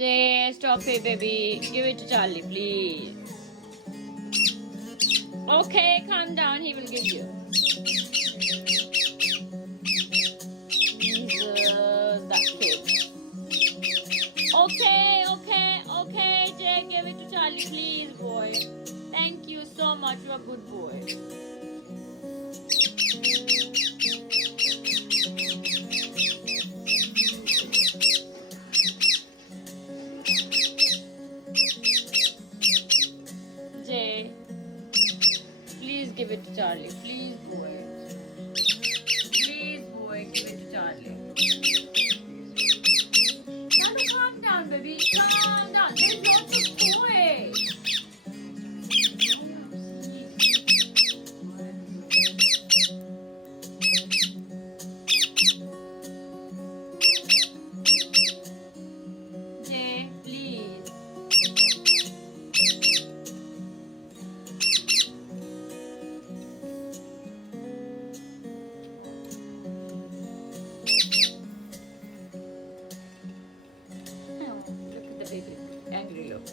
Jay, stop it, baby. Give it to Charlie, please. Okay, calm down. He will give you. Jesus, that kid. Okay, Jay, give it to Charlie, please, boy. Thank you so much. You're a good boy. Jay, please give it to Charlie. Please, boy. Please, boy, give it to Charlie. Now to calm down, baby. Calm down. There's lots of toys. Jay, please. Oh, look at the baby. Angry look.